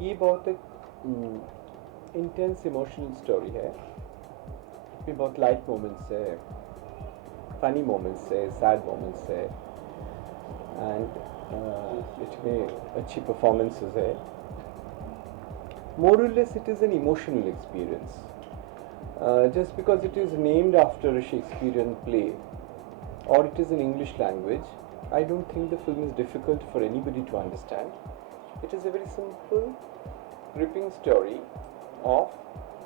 ये बहुत एक इंटेंस इमोशनल स्टोरी है. इसमें बहुत लाइट मोमेंट्स है, फनी मोमेंट्स है, सैड मोमेंट्स है, एंड इसमें अच्छी परफॉर्मेंसेस है. More or less, it is an emotional experience. Just because it is named after a Shakespearean play, or it is in English language, I don't think the film is difficult for anybody to understand. It is a very simple, gripping story of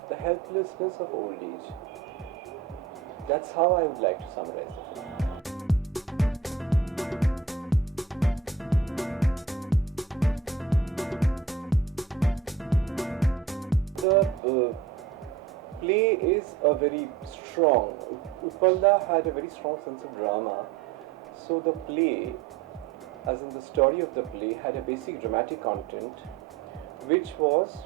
the helplessness of old age. That's how I would like to summarize the film. The play is a very strong. Upalda had a very strong sense of drama. So the play, as in the story of the play, had a basic dramatic content, which was,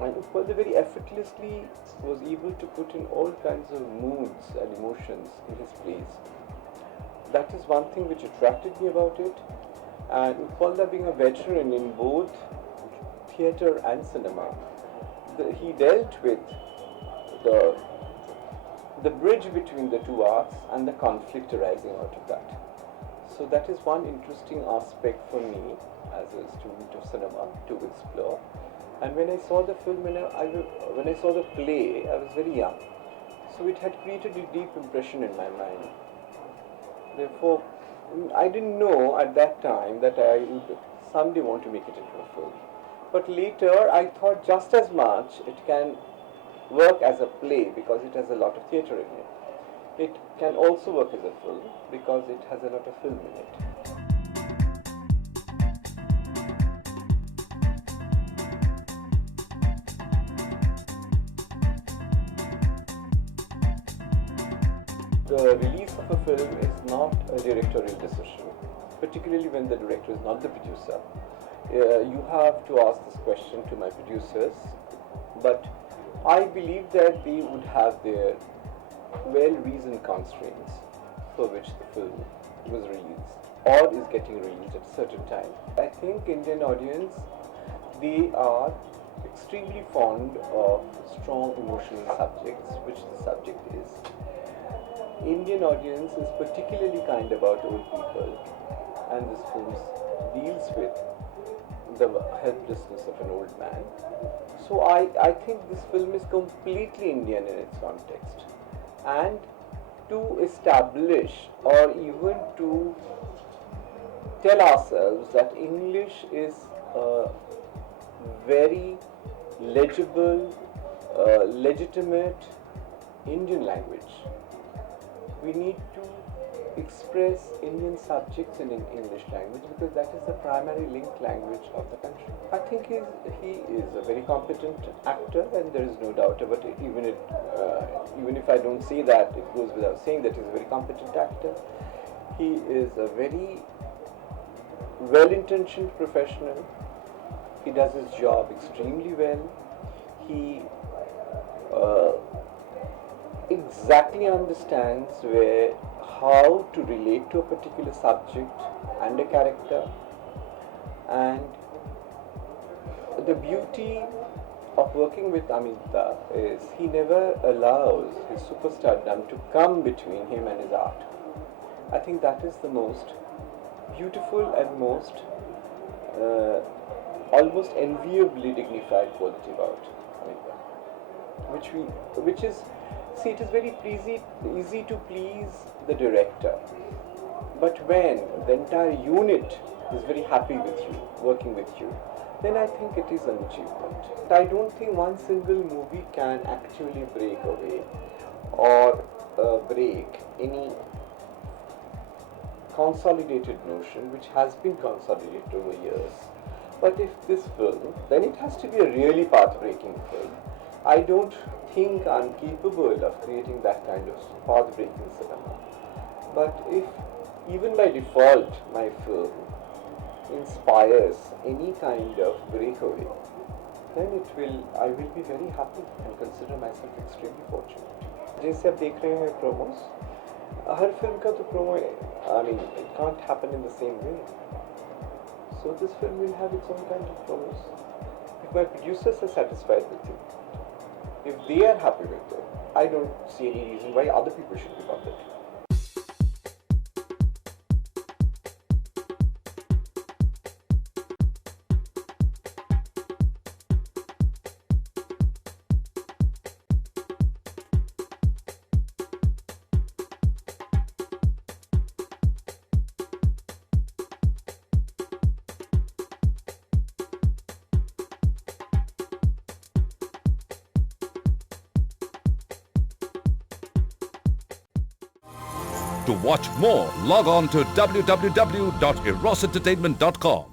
and Upalda very effortlessly was able to put in all kinds of moods and emotions in his plays. That is one thing which attracted me about it. And Upalda being a veteran in both theatre and cinema, he dealt with the bridge between the two arts and the conflict arising out of that. So that is one interesting aspect for me as a student of cinema to explore. And when I saw the film, when I saw the play, I was very young. So it had created a deep impression in my mind. Therefore, I didn't know at that time that I would someday want to make it into a film. But later, I thought just as much it can work as a play because it has a lot of theatre in it. It can also work as a film because it has a lot of film in it. The release of a film is not a directorial decision, particularly when the director is not the producer. You have to ask this question to my producers, but I believe that they would have their well-reasoned constraints for which the film was released or is getting released at a certain time. I think Indian audience, they are extremely fond of strong emotional subjects, which the subject is. Indian audience is particularly kind about old people, and this film deals with the helplessness of an old man. So I think this film is completely Indian in its context. And to establish or even to tell ourselves that English is a very legible, legitimate Indian language, we need to express Indian subjects in English language because that is the primary linked language of the country. I think he is a very competent actor, and there is no doubt about it. Even if I don't say that, it goes without saying that he's a very competent actor. He is a very well-intentioned professional. He does his job extremely well. He exactly understands how to relate to a particular subject and a character, and the beauty of working with Amitabh is he never allows his superstardom to come between him and his art. I think that is the most beautiful and most almost enviably dignified quality about Amitabh, which is, see, it is very easy to please the director, but when the entire unit is very happy with you, working with you, then I think it is an achievement. I don't think one single movie can actually break away or break any consolidated notion which has been consolidated over years. But if this film, then it has to be a really path-breaking film. I don't think I'm capable of creating that kind of path-breaking cinema. But if even by default my film inspires any kind of breakaway, then I will be very happy and consider myself extremely fortunate. जैसे आप देख रहे हैं promos, हर film का तो promo, I mean, it can't happen in the same way. So this film will have its own kind of promos. If my producers are satisfied with it, if they are happy with it, I don't see any reason why other people should be bothered. To watch more, log on to www.erosentertainment.com.